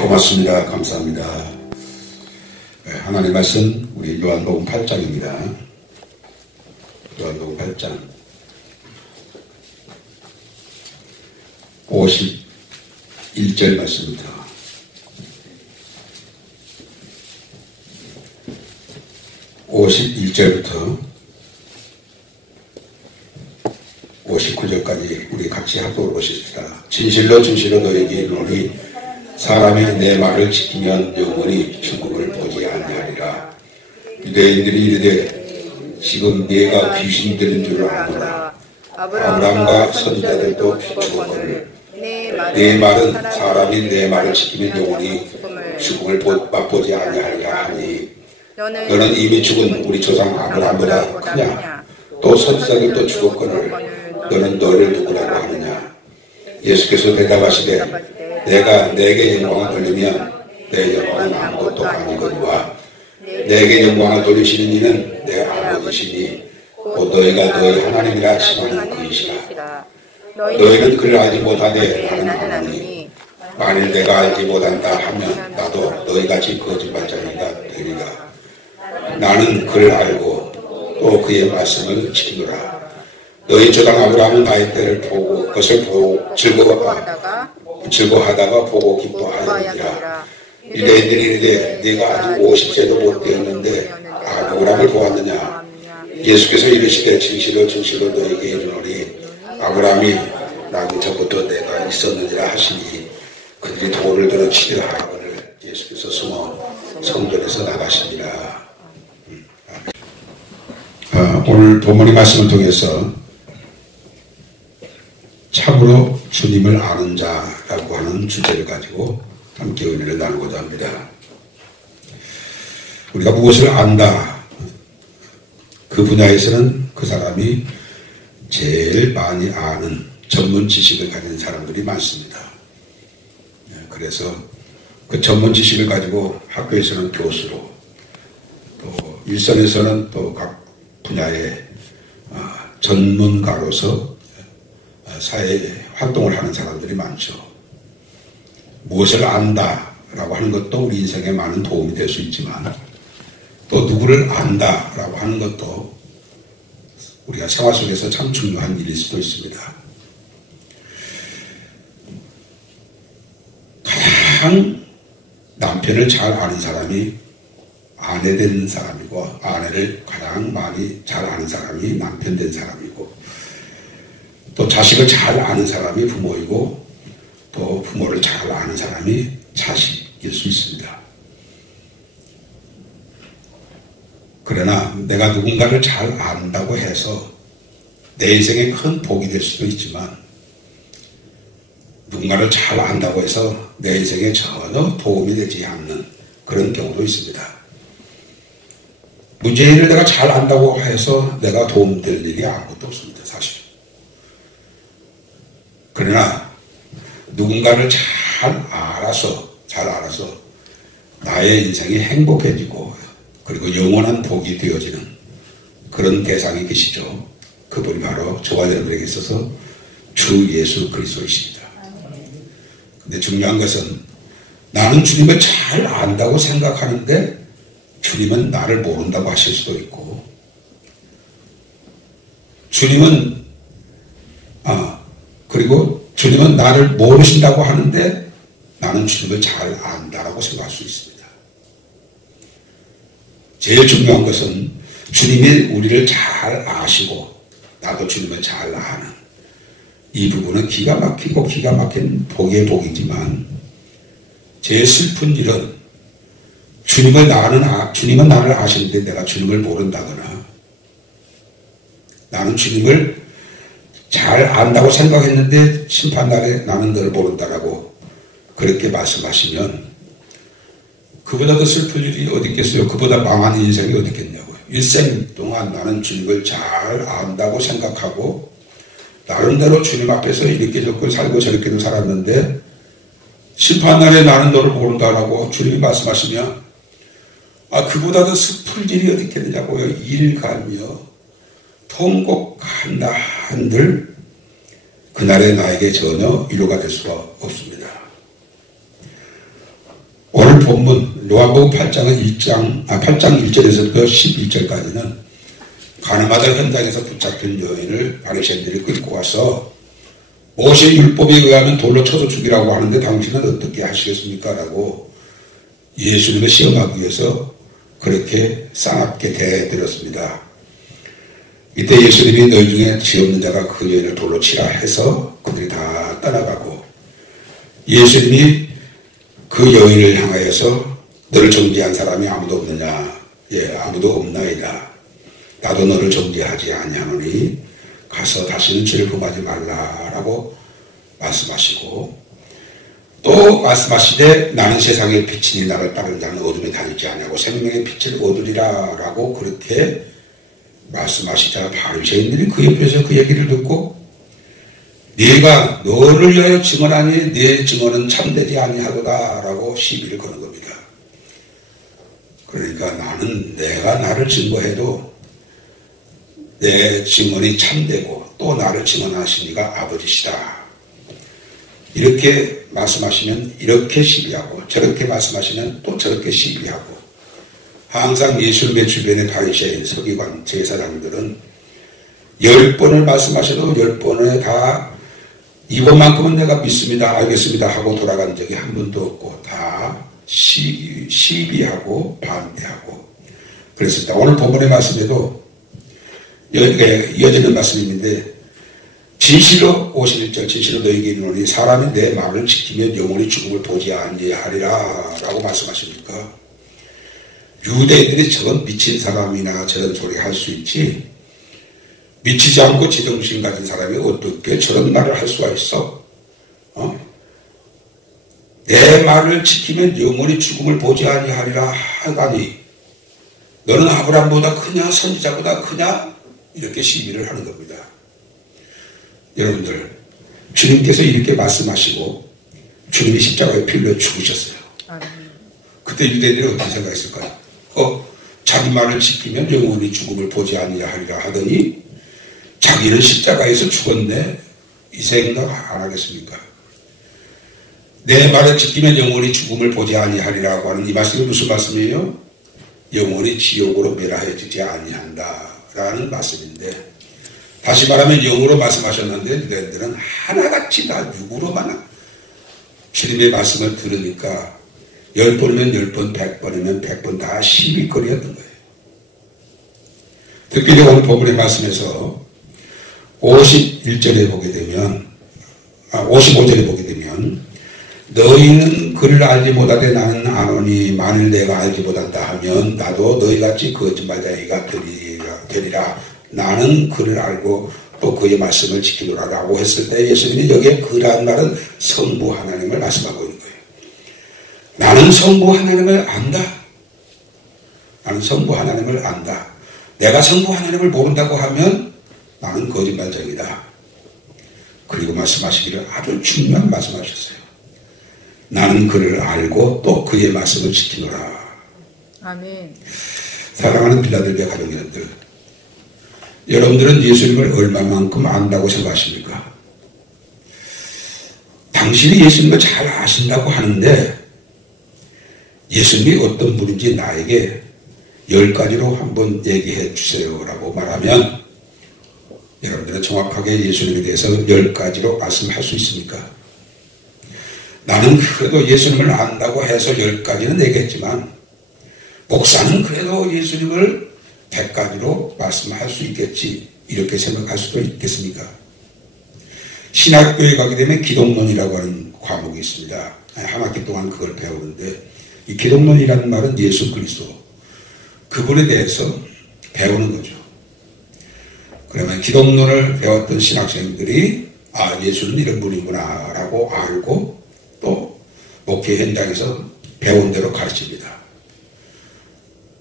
고맙습니다. 감사합니다. 하나님 말씀 우리 요한복음 8장입니다. 요한복음 8장 51절 말씀입니다. 51절부터 59절까지 우리 같이 합독을 보십시다. 진실로 진실로 너에게 이르노니 사람이 내 말을 지키면 영원히 천국을 보지 아니하리라. 유대인들이 이르되 지금 네가 귀신 들린 줄 아노라. 아브라함과 선지자들도 비추었거늘 네 말은 사람이 내 말을 지키면 영원히 죽음을 맛보지 아니하리라 하니 너는 이미 죽은 우리 조상 아브라함보다 크냐? 또 선지자들도 죽었거늘 너는 너를 누구라고 하느냐? 예수께서 대답하시되 내가 내게 영광을 돌리면 내 영광은 아무것도 아니거니와 내게 영광을 돌리시는 이는 내 아버지시니 곧 너희가 너희 하나님이라 칭하는 그이시라. 너희는 그를 알지 못하되 나는 아노니 만일 내가 알지 못한다 하면 나도 너희같이 거짓말쟁이가 되리라. 나는 그를 알고 또 그의 말씀을 지키노라. 너희 조상 아브라함은 나의 때를 보고 그것을 보고 즐거워하다가 보고 기뻐하였느니라. 유대인들이 이르되 네가 아직 50세도 못 되었는데 아브라함을 보았느냐? 예수께서 이르시되 진실로 진실로 너에게 이르노니 아브라함이 나기 전부터 내가 있었느니라 하시니 그들이 돌을 들어 치려 하거늘 예수께서 숨어 성전에서 나가시니라. 오늘 본문의 말씀을 통해서 참으로 주님을 아는 자라고 하는 주제를 가지고 함께 은혜를 나누고자 합니다. 우리가 무엇을 안다, 그 분야에서는 그 사람이 제일 많이 아는 전문 지식을 가진 사람들이 많습니다. 그래서 그 전문 지식을 가지고 학교에서는 교수로, 또 일선에서는 또 각 분야의 전문가로서 사회에 활동을 하는 사람들이 많죠. 무엇을 안다라고 하는 것도 우리 인생에 많은 도움이 될 수 있지만 또 누구를 안다라고 하는 것도 우리가 생활 속에서 참 중요한 일일 수도 있습니다. 가장 남편을 잘 아는 사람이 아내 된 사람이고 아내를 가장 많이 잘 아는 사람이 남편 된 사람이고 또 자식을 잘 아는 사람이 부모이고 또 부모를 잘 아는 사람이 자식일 수 있습니다. 그러나 내가 누군가를 잘 안다고 해서 내 인생에 큰 복이 될 수도 있지만 누군가를 잘 안다고 해서 내 인생에 전혀 도움이 되지 않는 그런 경우도 있습니다. 문재인을 내가 잘 안다고 해서 내가 도움될 일이 아무것도 없습니다. 사실. 그러나 누군가를 잘 알아서 나의 인생이 행복해지고 그리고 영원한 복이 되어지는 그런 대상이 계시죠. 그분이 바로 저와 여러분에게 있어서 주 예수 그리스도이십니다. 근데 중요한 것은 나는 주님을 잘 안다고 생각하는데 주님은 나를 모른다고 하실 수도 있고 그리고 주님은 나를 모르신다고 하는데 나는 주님을 잘 안다라고 생각할 수 있습니다. 제일 중요한 것은 주님이 우리를 잘 아시고 나도 주님을 잘 아는 이 부분은 기가 막히고 기가 막힌 복의 복이지만 제일 슬픈 일은 주님은 나를 아시는데 내가 주님을 모른다거나 나는 주님을 잘 안다고 생각했는데 심판날에 나는 너를 모른다라고 그렇게 말씀하시면 그보다 더 슬픈 일이 어디 있겠어요? 그보다 망한 인생이 어디 있겠냐고요. 일생 동안 나는 주님을 잘 안다고 생각하고 나름대로 주님 앞에서 이렇게 저렇게 살고 저렇게도 살았는데 심판날에 나는 너를 모른다라고 주님이 말씀하시면 그보다 더 슬플 일이 어디 있겠느냐고요. 일가며 통곡한다 한들 그날에 나에게 전혀 위로가 될 수가 없습니다. 오늘 본문 요한복음 8장 1절에서부터 11절까지는 가늠하던 현장에서 붙잡힌 여인을 바리새인들이 끌고 와서 모세 율법에 의하면 돌로 쳐서 죽이라고 하는데 당신은 어떻게 하시겠습니까? 라고 예수님을 시험하기 위해서 그렇게 싸납게 대드렸습니다. 이때 예수님이 너희 중에 죄 없는 자가 그 여인을 돌로 치라 해서 그들이 다 떠나가고 예수님이 그 여인을 향하여서 너를 정죄한 사람이 아무도 없느냐? 예, 아무도 없나이다. 나도 너를 정죄하지 아니하노니 가서 다시는 죄를 범하지 말라라고 말씀하시고 또 말씀하시되 나는 세상의 빛이니 나를 따르는 자는 어둠에 다니지 아니하고 생명의 빛을 얻으리라라고 그렇게 말씀하시자 바리새인들이 그 옆에서 그 얘기를 듣고 네가 너를 위하여 증언하니 네 증언은 참되지 아니하도다라고 시비를 거는 겁니다. 그러니까 내가 나를 증거해도 내 증언이 참되고 또 나를 증언하신 이가 아버지시다. 이렇게 말씀하시면 이렇게 시비하고 저렇게 말씀하시면 또 저렇게 시비하고 항상 예수님의 주변의 바리새인 서기관 제사장들은 10번을 말씀하셔도 10번에 다 이번만큼은 내가 믿습니다 알겠습니다 하고 돌아간 적이 한 번도 없고 다 시비하고 반대하고 그랬습니다. 오늘 본문의 말씀에도 이어지는 말씀인데 진실로 51절 진실로 너희에게 이르노니 사람이 내 말을 지키면 영원히 죽음을 보지 아니하리라 라고 말씀하십니까? 유대인들이 저런 미친 사람이나 저런 소리 할 수 있지 미치지 않고 제정신 가진 사람이 어떻게 저런 말을 할 수가 있어? 내 말을 지키면 영원히 죽음을 보지 아니하리라 하다니 너는 아브라함보다 크냐 선지자보다 크냐 이렇게 시비를 하는 겁니다. 여러분들 주님께서 이렇게 말씀하시고 주님이 십자가에 피 흘려 죽으셨어요. 그때 유대인들이 어떻게 생각했을까요? 자기 말을 지키면 영원히 죽음을 보지 아니하리라 하더니 자기는 십자가에서 죽었네 이 생각 안 하겠습니까? 내 말을 지키면 영원히 죽음을 보지 아니하리라고 하는 이 말씀이 무슨 말씀이에요? 영원히 지옥으로 멸하여지지 아니한다 라는 말씀인데 다시 말하면 영으로 말씀하셨는데 유대인들은 하나같이 다 육으로만 주님의 말씀을 들으니까 10번이면 10번 100번이면 100번 다 시비거리였던 거예요. 특별히 오늘 본문의 말씀에서 51절에 보게 되면 55절에 보게 되면 너희는 그를 알지 못하되 나는 아노니 만일 내가 알지 못한다 하면 나도 너희같이 거짓말쟁이가 되리라 나는 그를 알고 또 그의 말씀을 지키노라 라고 했을 때 예수님이 여기에 그라는 말은 성부 하나님을 말씀하고 있는 거예요. 나는 성부 하나님을 안다. 나는 성부 하나님을 안다. 내가 성부 하나님을 모른다고 하면 나는 거짓말쟁이다. 그리고 말씀하시기를 아주 중요한 말씀하셨어요. 나는 그를 알고 또 그의 말씀을 지키노라. 아멘. 사랑하는 빌라델비아 가족 여러분들, 여러분들은 예수님을 얼마만큼 안다고 생각하십니까? 당신이 예수님을 잘 아신다고 하는데 예수님이 어떤 분인지 나에게 10가지로 한번 얘기해 주세요 라고 말하면 여러분들은 정확하게 예수님에 대해서 10가지로 말씀할 수 있습니까? 나는 그래도 예수님을 안다고 해서 10가지는 얘기했지만 목사는 그래도 예수님을 100가지로 말씀할 수 있겠지 이렇게 생각할 수도 있겠습니까? 신학교에 가게 되면 기독론이라고 하는 과목이 있습니다. 한 학기 동안 그걸 배우는데 이 기독론이라는 말은 예수 그리스도 그분에 대해서 배우는 거죠. 그러면 기독론을 배웠던 신학생들이 예수는 이런 분이구나 라고 알고 또 목회 현장에서 배운 대로 가르칩니다.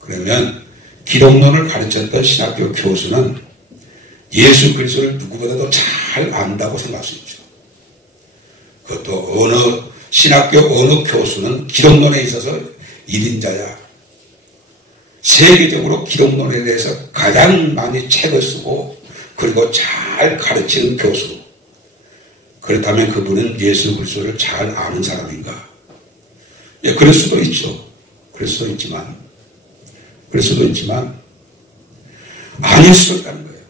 그러면 기독론을 가르쳤던 신학교 교수는 예수 그리스도를 누구보다도 잘 안다고 생각할 수 있죠. 그것도 신학교 어느 교수는 기독론에 있어서 1인자야. 세계적으로 기독론에 대해서 가장 많이 책을 쓰고 그리고 잘 가르치는 교수. 그렇다면 그분은 예수 그리스도를 잘 아는 사람인가? 예, 그럴 수도 있죠. 그럴 수도 있지만 아닐 수도 있다는 거예요.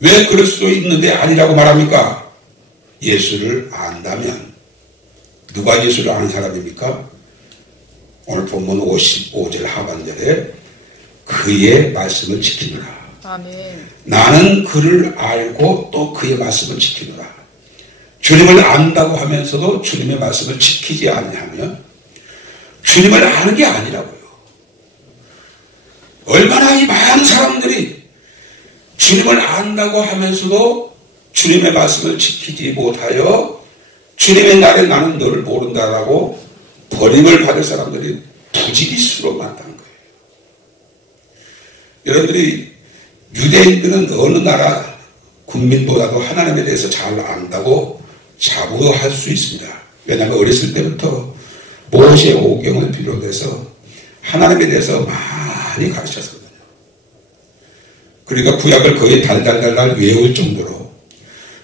왜 그럴 수도 있는데 아니라고 말합니까? 예수를 안다면. 누가 예수를 아는 사람입니까? 오늘 본문 55절 하반절에 그의 말씀을 지키느라. 아멘. 나는 그를 알고 또 그의 말씀을 지키느라. 주님을 안다고 하면서도 주님의 말씀을 지키지 않냐면 주님을 아는 게 아니라고요. 얼마나 이 많은 사람들이 주님을 안다고 하면서도 주님의 말씀을 지키지 못하여 주님의 날에 나는 너를 모른다라고 버림을 받을 사람들이 부지기수로 많다는 거예요. 여러분들이 유대인들은 어느 나라 국민보다도 하나님에 대해서 잘 안다고 자부할 수 있습니다. 왜냐하면 어렸을 때부터 모세 오경을 비롯해서 하나님에 대해서 많이 가르쳤거든요. 그러니까 구약을 거의 달달달달 외울 정도로.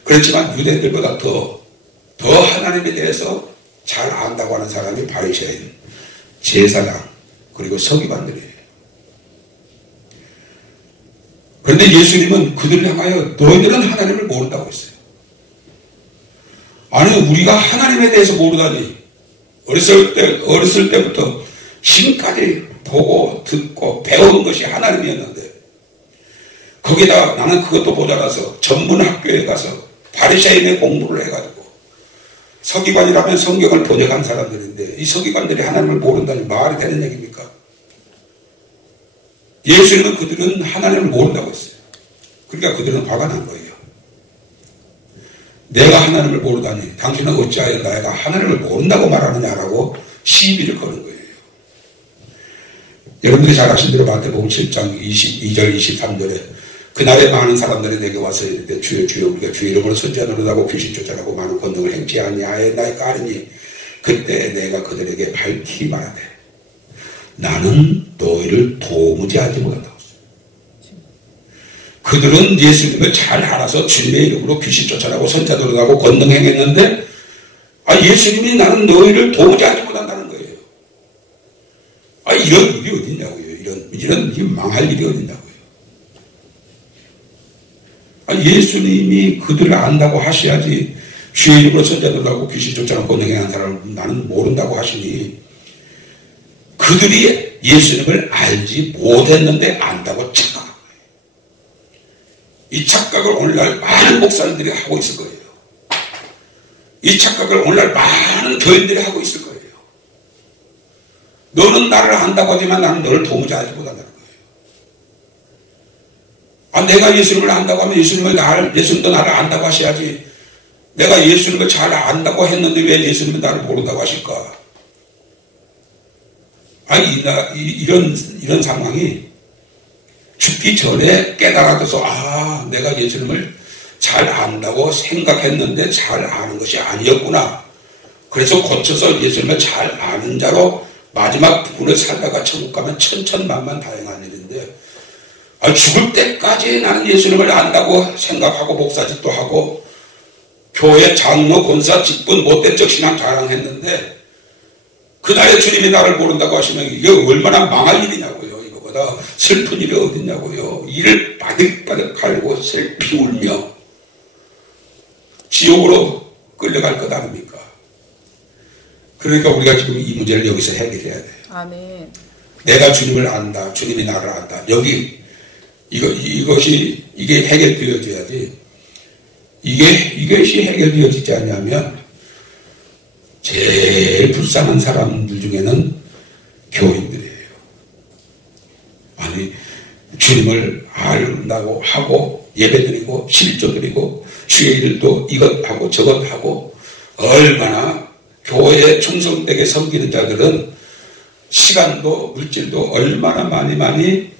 그렇지만 유대인들보다 더 하나님에 대해서 잘 안다고 하는 사람이 바리새인, 제사장, 그리고 서기관들이에요. 그런데 예수님은 그들을 향하여 너희들은 하나님을 모른다고 했어요. 아니, 우리가 하나님에 대해서 모르다니. 어렸을 때부터 신까지 보고 듣고 배우는 것이 하나님이었는데 거기다 나는 그것도 모자라서 전문 학교에 가서 바리새인의 공부를 해가지고 서기관이라면 성경을 번역한 사람들인데 이 서기관들이 하나님을 모른다니 말이 되는 얘기입니까? 예수님은 그들은 하나님을 모른다고 했어요. 그러니까 그들은 화가 난 거예요. 내가 하나님을 모르다니 당신은 어찌하여 내가 하나님을 모른다고 말하느냐라고 시비를 거는 거예요. 여러분들이 잘 아신 대로 마태복음 7장 22절 23절에 그날에 많은 사람들이 내게 와서 이르되 주여 주여 우리가 주의 이름으로 선지하노라고 귀신 쫓아라고 많은 권능을 행치 아니하였나이까 하리니 그때 내가 그들에게 밝히 말하되 나는 너희를 도무지 알지 못한다고 했어요. 그들은 예수님을 잘 알아서 주님의 이름으로 귀신 쫓아라고 선지하노라고 권능 행했는데 예수님이 나는 너희를 도무지 알지 못한다는 거예요. 이런 일이 어딨냐고요. 이런 망할 일이 어딨냐고요. 예수님이 그들을 안다고 하셔야지 주의 이름으로 선지하노라고 귀신 쫓아라고 권능 행한 사람을 나는 모른다고 하시니 그들이 예수님을 알지 못했는데 안다고 착각한 거예요. 이 착각을 오늘날 많은 목사님들이 하고 있을 거예요. 이 착각을 오늘날 많은 교인들이 하고 있을 거예요. 너는 나를 안다고 하지만 나는 너를 도무지 알지 못한다는 거예요. 내가 예수님을 안다고 하면 예수님도 나를 안다고 하셔야지. 내가 예수님을 잘 안다고 했는데 왜 예수님은 나를 모른다고 하실까? 이런 상황이 죽기 전에 깨달아서 내가 예수님을 잘 안다고 생각했는데 잘 아는 것이 아니었구나. 그래서 고쳐서 예수님을 잘 아는 자로 마지막 부분을 살다가 천국 가면 천천만만 다행한 일인데 죽을 때까지 나는 예수님을 안다고 생각하고 목사짓도 하고 교회 장로 권사 직분 못된 신앙 자랑했는데 그날에 주님이 나를 모른다고 하시면 이게 얼마나 망할 일이냐고요. 이거보다 슬픈 일이 어딨냐고요. 이를 바득바득 갈고 슬피 울며 지옥으로 끌려갈 것 아닙니까? 그러니까 우리가 지금 이 문제를 여기서 해결해야 돼요. 아멘. 내가 주님을 안다. 주님이 나를 안다. 이게 해결되어져야지. 이것이 해결되어지지 않냐면 제일 불쌍한 사람들 중에는 교인들이에요. 주님을 안다고 하고 예배드리고 십일조드리고 주의 일도 이것하고 저것하고 얼마나 교회에 충성되게 섬기는 자들은 시간도 물질도 얼마나 많이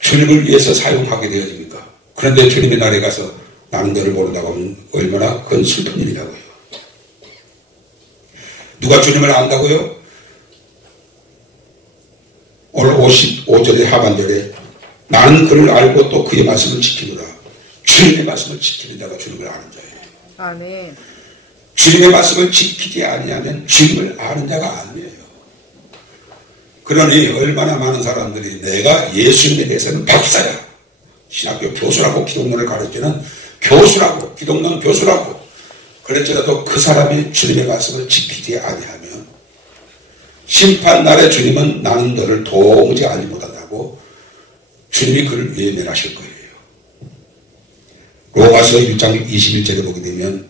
주님을 위해서 사용하게 되어집니까? 그런데 주님의 날에 가서 나는 너를 모른다고 하면 얼마나 그건 슬픈 일이라고요. 누가 주님을 안다고요? 오늘 55절의 하반절에 나는 그를 알고 또 그의 말씀을 지키노라. 주님의 말씀을 지키는 자가 주님을 아는 자예요. 아멘. 주님의 말씀을 지키지 아니하면 주님을 아는 자가 아니에요. 그러니 얼마나 많은 사람들이 내가 예수님에 대해서는 박사야, 신학교 교수라고, 기독론을 가르치는 교수라고, 기독론 교수라고 그랬더라도 그 사람이 주님의 말씀을 지키지 아니하면 심판날에 주님은 나는 너를 도무지 알지 못한다고 주님이 그를 외면하실 거예요. 로마서 1장 21절에 보게 되면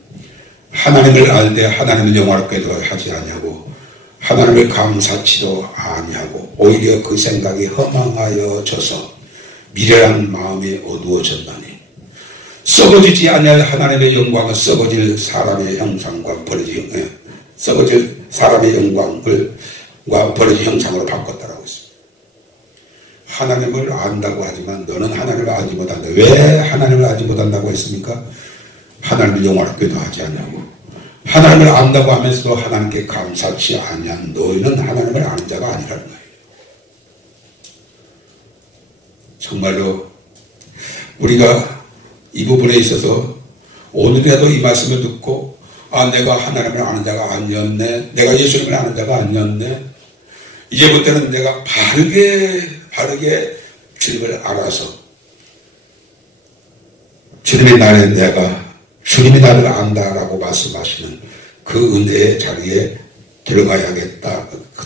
하나님을 알되 하나님을 영화롭게도 하지 아니하고 하나님을 감사치도 아니하고 오히려 그 생각이 허망하여져서 미련한 마음이 어두워졌나니 썩어지지 아니할 하나님의 영광은 썩어질 사람의 형상과 썩어질 사람의 영광과 버려진 형상으로 바꿨다라고 했습니다. 하나님을 안다고 하지만 너는 하나님을 알지 못한다. 왜 하나님을 알지 못한다고 했습니까? 하나님을 영화롭게도 하지 않냐고. 하나님을 안다고 하면서도 하나님께 감사치 아니한 너희는 하나님을 아는 자가 아니라는 거예요. 정말로 우리가 이 부분에 있어서 오늘이라도 이 말씀을 듣고 내가 하나님을 아는 자가 아니었네, 내가 예수님을 아는 자가 아니었네, 이제부터는 내가 바르게 주님을 알아서 주님의 날에 내가 주님이 나를 안다라고 말씀하시는 그 은혜의 자리에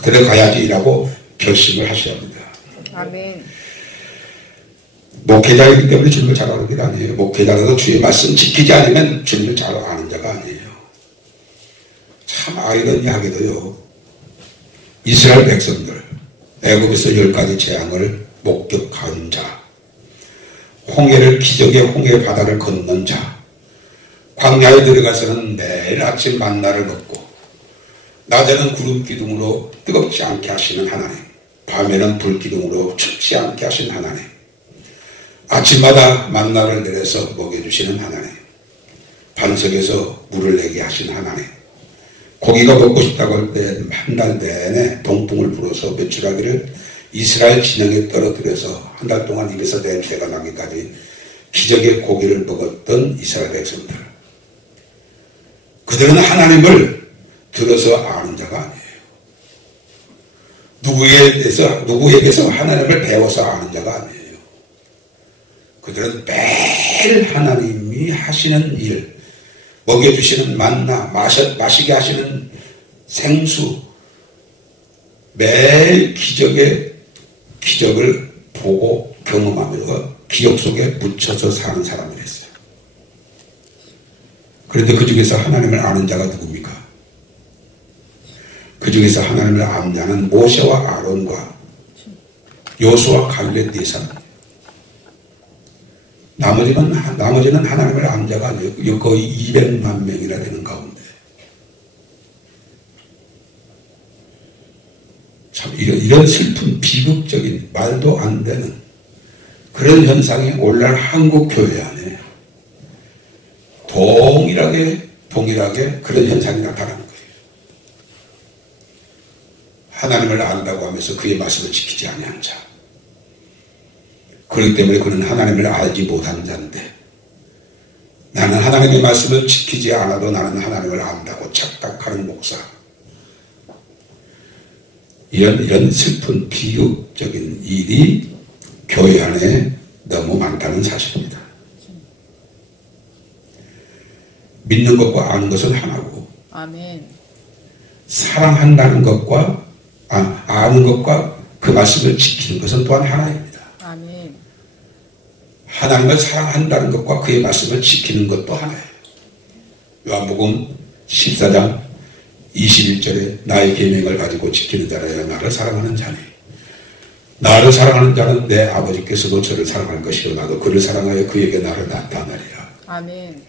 들어가야지라고 결심을 하셔야 합니다. 아멘. 목회자이기 때문에 주님을 잘 아는 게 아니에요. 목회자라도 주의 말씀 지키지 않으면 주님을 잘 아는 자가 아니에요. 참 아이러니하게도요, 이스라엘 백성들 애굽에서 10가지 재앙을 목격한 자, 홍해를 기적의 홍해 바다를 건넌 자, 광야에 들어가서는 매일 아침 만나를 먹고 낮에는 구름 기둥으로 뜨겁지 않게 하시는 하나님, 밤에는 불 기둥으로 춥지 않게 하시는 하나님, 아침마다 만나를 내려서 먹여주시는 하나님, 반석에서 물을 내게 하시는 하나님, 고기가 먹고 싶다고 할 때 한 달 내내 동풍을 불어서 메추라기를 이스라엘 진영에 떨어뜨려서 한 달 동안 입에서 냄새가 나기까지 기적의 고기를 먹었던 이스라엘 백성들, 그들은 하나님을 들어서 아는 자가 아니에요. 누구에게서 하나님을 배워서 아는 자가 아니에요. 그들은 매일 하나님이 하시는 일, 먹여주시는 만나, 마시게 하시는 생수, 매일 기적을 보고 경험하면서 기억 속에 묻혀서 사는 사람이랬어요. 그런데 그 중에서 하나님을 아는 자가 누굽니까? 그 중에서 하나님을 아는 자는 모세와 아론과 요수와 갈렙 네 사람. 나머지는 하나님을 아는 자가 아니에요. 거의 200만 명이나 되는 가운데. 참 이런 슬픈 비극적인 말도 안 되는 그런 현상이 오늘날 한국 교회 안에 동일하게 그런 현상이 나타나는 거예요. 하나님을 안다고 하면서 그의 말씀을 지키지 아니한 자. 그렇기 때문에 그는 하나님을 알지 못한 자인데, 나는 하나님의 말씀을 지키지 않아도 나는 하나님을 안다고 착각하는 목사. 이런 슬픈 비극적인 일이 교회 안에 너무 많다는 사실입니다. 믿는 것과 아는 것은 하나고, 아멘. 사랑한다는 것과 아는 것과 그 말씀을 지키는 것은 또한 하나입니다. 아멘. 하나님을 사랑한다는 것과 그의 말씀을 지키는 것도 하나예요. 요한복음 14장 21절에 나의 계명을 가지고 지키는 자라야 나를 사랑하는 자니, 나를 사랑하는 자는 내 아버지께서도 저를 사랑할 것이요 나도 그를 사랑하여 그에게 나를 나타내리라. 아멘.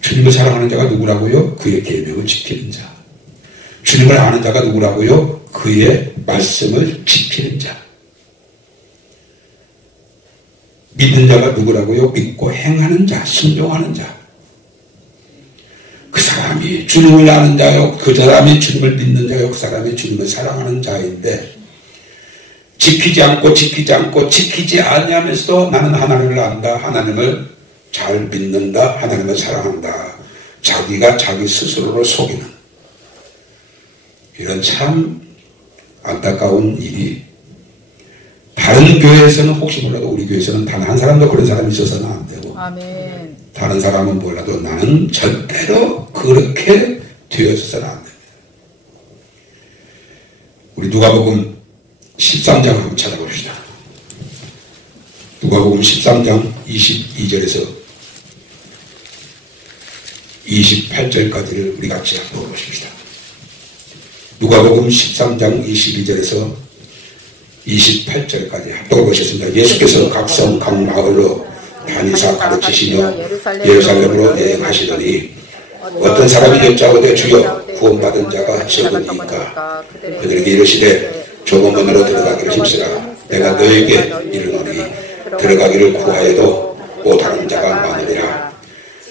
주님을 사랑하는 자가 누구라고요? 그의 계명을 지키는 자. 주님을 아는 자가 누구라고요? 그의 말씀을 지키는 자. 믿는 자가 누구라고요? 믿고 행하는 자, 순종하는 자. 그 사람이 주님을 아는 자요, 그 사람이 주님을 믿는 자요, 그 사람이 주님을 사랑하는 자인데, 지키지 아니하면서도 나는 하나님을 안다, 하나님을 잘 믿는다, 하나님을 사랑한다, 자기가 자기 스스로를 속이는 이런 참 안타까운 일이 다른 교회에서는 혹시 몰라도 우리 교회에서는 단 한 사람도 그런 사람이 있어서는 안 되고 아멘. 다른 사람은 몰라도 나는 절대로 그렇게 되어서는 안 됩니다. 우리 누가복음 13장을 한번 찾아봅시다. 누가복음 13장 22절에서 28절까지를 우리 같이 한번 보십시다. 누가복음 13장 22절에서 28절까지 합독을 보셨습니다. 예수께서 각 성, 각 마을로 다니사 가르치시며 예루살렘으로 여행하시더니 어떤 사람이 여짜오되 주여 구원받은 자가 적으니까 그들에게 이르시되 조금만으로 들어가기를 힘쓰라. 내가 너에게 이르노니 들어가기를 구하여도 못하는 자가 많으리라.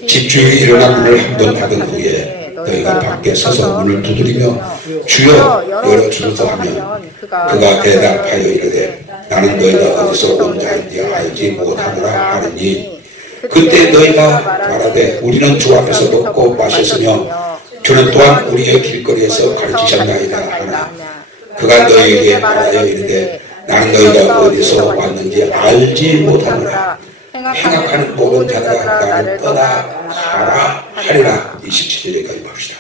집주인이 일어나 문을 한 번 닫은 후에 너희가 밖에 서서 문을 두드리며 주여 열어주소서 하면 그가 대답하여 이르되 나는 너희가 어디서 온 자인지 알지 못하노라 하느니 그때 너희가 말하되 우리는 주 앞에서 먹고 마셨으며 주는 또한 우리의 길거리에서 가르치셨나이다 하나 그가 너희에게 말하여 이르되 나는 너희가 어디서 왔는지 알지 못하노라. 행악하는 모든 자들아 나를 떠나 가라 하리라. 27절까지 봅시다.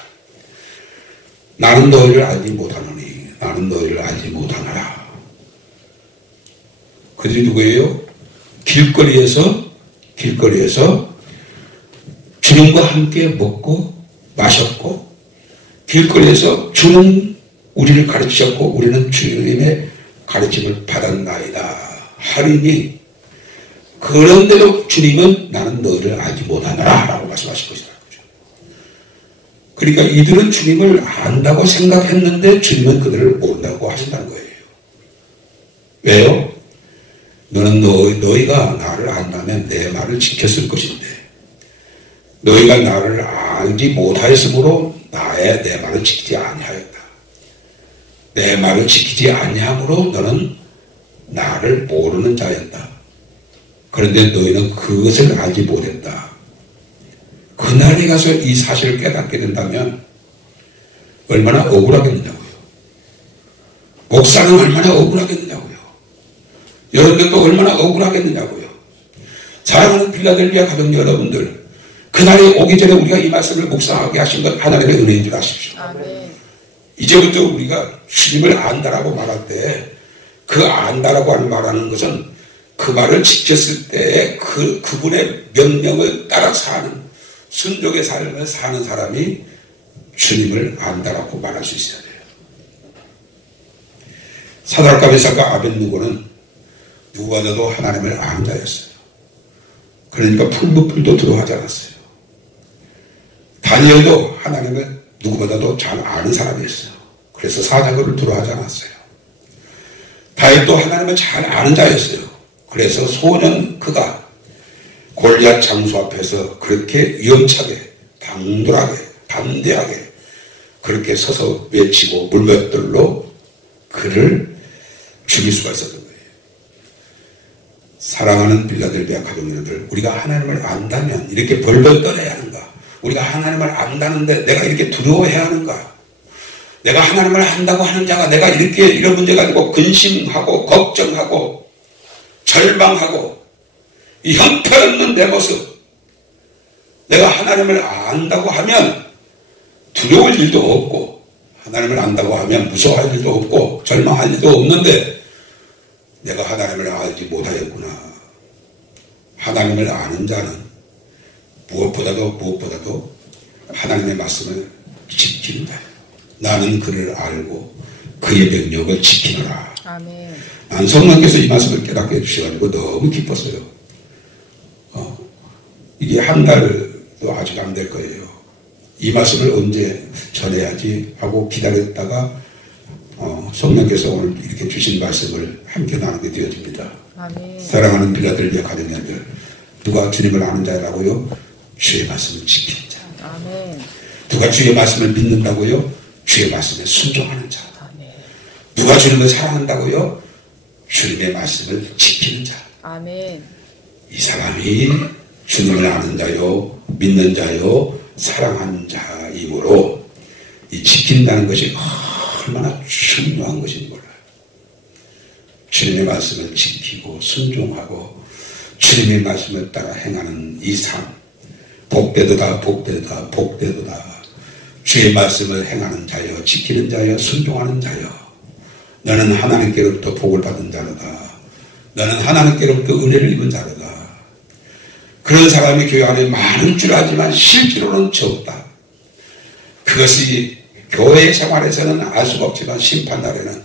나는 너희를 알지 못하노니 나는 너희를 알지 못하노라. 그들이 누구예요? 길거리에서 주님과 함께 먹고 마셨고 길거리에서 주는 우리를 가르치셨고 우리는 주님의 가르침을 받았나이다 하리니 그런데도 주님은 나는 너희를 알지 못하노라 라고 말씀하신 것이다. 그러니까 이들은 주님을 안다고 생각했는데 주님은 그들을 모른다고 하신다는 거예요. 왜요? 너는 너희가 나를 안다면 내 말을 지켰을 것인데 너희가 나를 알지 못하였으므로 내 말을 지키지 아니하였다. 내 말을 지키지 아니함으로 너는 나를 모르는 자였다. 그런데 너희는 그것을 알지 못했다. 그날에 가서 이 사실을 깨닫게 된다면 얼마나 억울하겠느냐고요. 목사는 얼마나 억울하겠느냐고요. 여러분들도 얼마나 억울하겠느냐고요. 사랑하는 필라델피아 가족 여러분들, 그날이 오기 전에 우리가 이 말씀을 묵상하게 하신 것 하나님의 은혜인 줄 아십시오. 아멘. 이제부터 우리가 주님을 안다라고 말할 때 그 안다라고 말하는 것은 그 말을 지켰을 때 그분의 명령을 따라 사는 순종의 삶을 사는 사람이 주님을 안다라고 말할 수 있어야 돼요. 사드락과 메삭과 아벳느고는 누구보다도 하나님을 아는 자였어요. 그러니까 풀무불도 들어가지 않았어요. 다니엘도 하나님을 누구보다도 잘 아는 사람이었어요. 그래서 사자굴을 들어가지 않았어요. 다윗도 하나님을 잘 아는 자였어요. 그래서 소년 그가 골리앗 장수 앞에서 그렇게 위험차게 당돌하게 담대하게 그렇게 서서 외치고 물맷돌로 그를 죽일 수가 있었던 거예요. 사랑하는 필라델피아 가족님들, 우리가 하나님을 안다면 이렇게 벌벌 떠내야 하는가? 우리가 하나님을 안다는데 내가 이렇게 두려워해야 하는가? 내가 하나님을 안다고 하는 자가 내가 이렇게 이런 문제가 아니고 근심하고 걱정하고 절망하고 이 형편없는 내 모습, 내가 하나님을 안다고 하면 두려울 일도 없고 하나님을 안다고 하면 무서워할 일도 없고 절망할 일도 없는데 내가 하나님을 알지 못하였구나. 하나님을 아는 자는 무엇보다도 하나님의 말씀을 지키는 자예요. 나는 그를 알고 그의 명령을 지키노라. 아멘. 난 성령께서 이 말씀을 깨닫게 해주셔가지고 너무 기뻤어요. 이게 한 달도 아직 안 될 거예요. 이 말씀을 언제 전해야지 하고 기다렸다가 성령께서 오늘 이렇게 주신 말씀을 함께 나누게 되어집니다. 아멘. 사랑하는 필라델피아 가정님들, 누가 주님을 아는 자라고요? 주의 말씀을 지키는 자. 아멘. 누가 주의 말씀을 믿는다고요? 주의 말씀에 순종하는 자. 아멘. 누가 주님을 사랑한다고요? 주님의 말씀을 지키는 자. 아멘. 이 사람이 주님을 아는 자요, 믿는 자요, 사랑하는 자이므로 이 지킨다는 것이 얼마나 중요한 것인지 몰라요. 주님의 말씀을 지키고 순종하고 주님의 말씀을 따라 행하는 이 삶, 복되도다 복되도다 복되도다. 주의 말씀을 행하는 자여, 지키는 자여, 순종하는 자여, 너는 하나님께로부터 복을 받은 자로다. 너는 하나님께로부터 은혜를 입은 자로다. 그런 사람이 교회 안에 많은 줄 알지만 실제로는 적다. 그것이 교회 생활에서는 알 수가 없지만 심판날에는,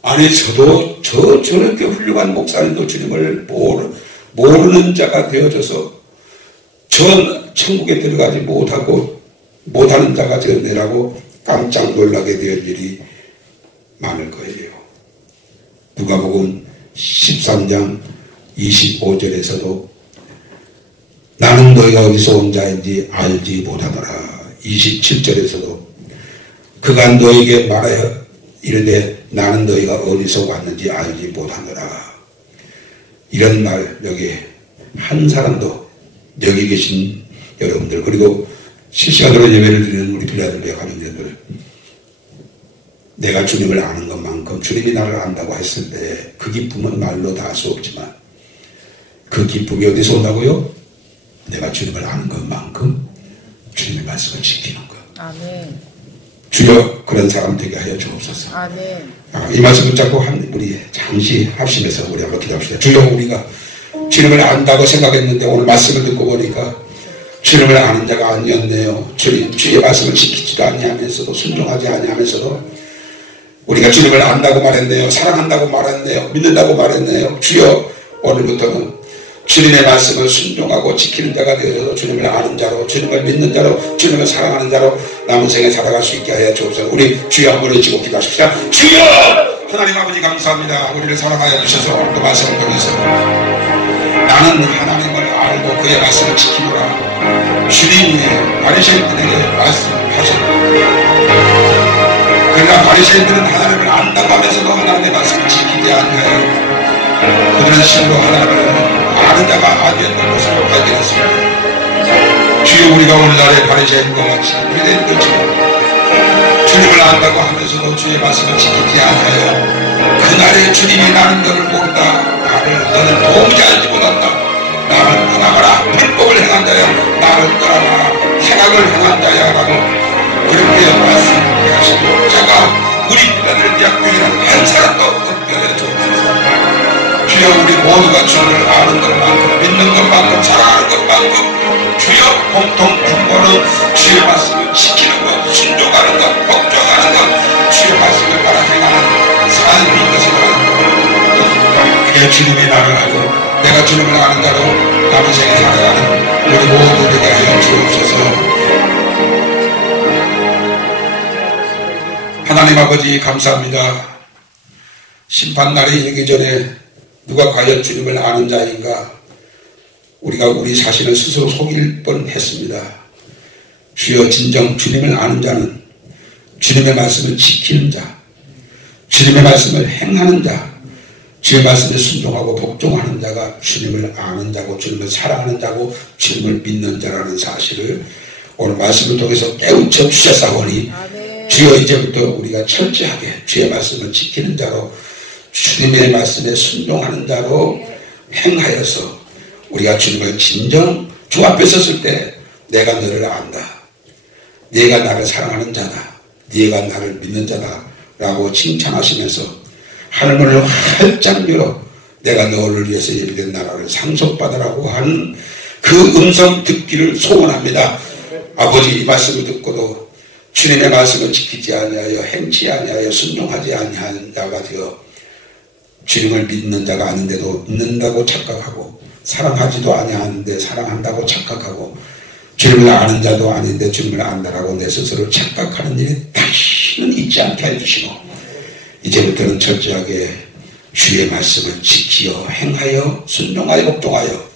아니 저도 저렇게 훌륭한 목사님도 주님을 모르는 자가 되어져서 전 천국에 들어가지 못하는 자가 되었네라고 깜짝 놀라게 될 일이 많을 거예요. 누가복음 13장 25절에서도 나는 너희가 어디서 온 자인지 알지 못하더라. 27절에서도 그가 너에게 말하여 이르되 나는 너희가 어디서 왔는지 알지 못하더라. 이런 말, 여기 한 사람도, 여기 계신 여러분들, 그리고 실시간으로 예배를 드리는 우리 빌라델비아 가정들, 내가 주님을 아는 것만큼 주님이 나를 안다고 했을 때 그 기쁨은 말로 다 할 수 없지만 그 기쁨이 어디서 온다고요? 내가 주님을 아는 것만큼 주님의 말씀을 지키는 것. 아멘. 주여 그런 사람 되게 하여 주옵소서. 아멘. 이 말씀 붙잡고 우리 잠시 합심해서 우리 한번 기도합시다. 주여, 우리가 주님을 안다고 생각했는데 오늘 말씀을 듣고 보니까 주님을 아는 자가 아니었네요. 주의 말씀을 지키지도 아니하면서도 순종하지 아니하면서도 우리가 주님을 안다고 말했네요. 사랑한다고 말했네요. 믿는다고 말했네요. 주여, 오늘부터는 주님의 말씀을 순종하고 지키는 자가 되어서 주님을 아는 자로, 주님을 믿는 자로, 주님을 사랑하는 자로 남은 생에 살아갈 수 있게 하여 주옵소서. 우리 주여 한번 외치고 기도하십시다. 주여! 하나님 아버지 감사합니다. 우리를 사랑하여 주셔서 오늘도 말씀을 통해서 나는 하나님을 알고 그의 말씀을 지키노라. 주님이 바리새인들에게 말씀하셨다. 그러나 바리새인들은 하나님을 안다고 하면서도 하나님의 말씀을 지키지 아니하여 그들은 실로 하나님을 아는 자가 아니었던 것을 발견했습니다. 주여, 우리가 오늘날의 바리새인과 같이 우리된 것처럼 주님을 안다고 하면서도 주의 말씀을 지키지 아니하여 그날에 주님이 나는 너를 모른다, 너는 도무지 알지 못한다, 나는 떠나가라, 불법을 행한 자야, 나를 떠나가라, 행악을 행한 자야 라고 그렇게 말씀하시고 자가 우리 빌라델비아 교회는 한 사람도 없게 하여 주옵소서. 주여, 우리 모두가 주를 아는 것만큼, 믿는 것만큼, 사랑하는 것만큼 주여 공통 분모는 주의 말씀을 지키는 것, 순종하는 것, 복종하는 것, 주의 말씀을 따라 행하는 삶이 것을 그게 주님이 나를 알고 내가 주님을 아는 자로 남은 생에 살아가는 우리 모두 되게 하여 주옵소서. 하나님 아버지 감사합니다. 심판날이 이르기 전에 누가 과연 주님을 아는 자인가, 우리가 우리 자신을 스스로 속일 뻔했습니다. 주여, 진정 주님을 아는 자는 주님의 말씀을 지키는 자, 주님의 말씀을 행하는 자, 주의 말씀에 순종하고 복종하는 자가 주님을 아는 자고 주님을 사랑하는 자고 주님을 믿는 자라는 사실을 오늘 말씀을 통해서 깨우쳐 주셨사오니 주여, 이제부터 우리가 철저하게 주의 말씀을 지키는 자로, 주님의 말씀에 순종하는 자로 행하여서 우리가 주님을 진정 주 앞에 섰을 때 내가 너를 안다, 네가 나를 사랑하는 자다, 네가 나를 믿는 자다 라고 칭찬하시면서 하늘문을 활짝 열어 내가 너를 위해서 예비된 나라를 상속받으라고 하는 그 음성 듣기를 소원합니다. 아버지, 이 말씀을 듣고도 주님의 말씀을 지키지 아니하여 행치 아니하여 순종하지 아니하는 자가 되어 주님을 믿는 자가 아닌데도 믿는다고 착각하고, 사랑하지도 아니하는데 사랑한다고 착각하고, 주님을 아는 자도 아닌데 주님을 안다라고 내 스스로 착각하는 일이 다시는 있지 않게 해주시고, 이제부터는 철저하게 주의 말씀을 지키어 행하여 순종하여 복종하여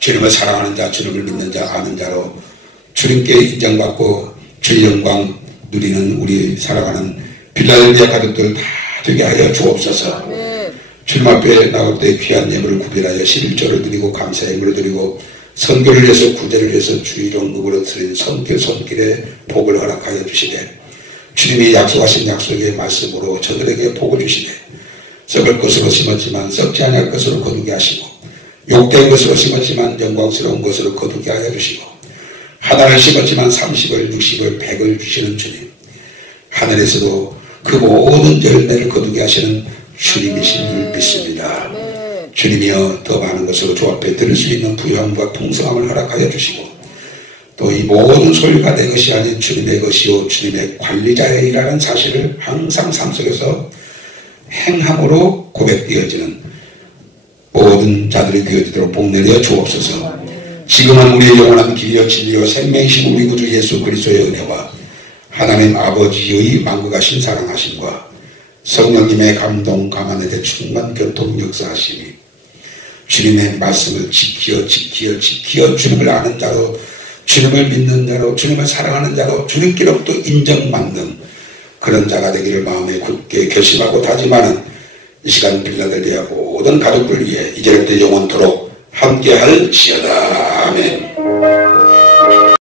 주님을 사랑하는 자, 주님을 믿는 자, 아는 자로 주님께 인정받고 주의 영광 누리는 우리 살아가는 빌라델비아 가족들 다 되게 하여 주옵소서. 주님 앞에 나올 때 귀한 예물을 구별하여 11조를 드리고 감사의 예물을 드리고 선교를 위해서 구제를 위해서 주의로 누그러뜨린 손길에 복을 허락하여 주시되 주님이 약속하신 약속의 말씀으로 저들에게 복을 주시되 썩을 것으로 심었지만 썩지 아니할 것으로 거두게 하시고 욕된 것으로 심었지만 영광스러운 것으로 거두게 하여 주시고 하나를 심었지만 30을 60을 100을 주시는 주님, 하늘에서도 그 모든 열매를 거두게 하시는 주님이신 줄 믿습니다. 주님이여 더 많은 것으로 주 앞에 들을 수 있는 부유함과 풍성함을 허락하여 주시고 또 이 모든 소유가 내 것이 아닌 주님의 것이요 주님의 관리자의 일이라는 사실을 항상 삶 속에서 행함으로 고백되어지는 모든 자들이 되어지도록 복내려 주옵소서. 지금은 우리의 영원한 길이요 진리요 생명이신 우리 구주 예수 그리스도의 은혜와 하나님 아버지의 만국하신 사랑하심과 성령님의 감동 감안에 충만 교통 역사하심이 주님의 말씀을 지키어 주님을 아는 자로 주님을 믿는 자로 주님을 사랑하는 자로 주님께로부터 인정받는 그런 자가 되기를 마음에 굳게 결심하고 다짐하는 이 시간 빌라델비아 모든 가족들 위해 이제부터 영원토록 함께할지어다. 아멘.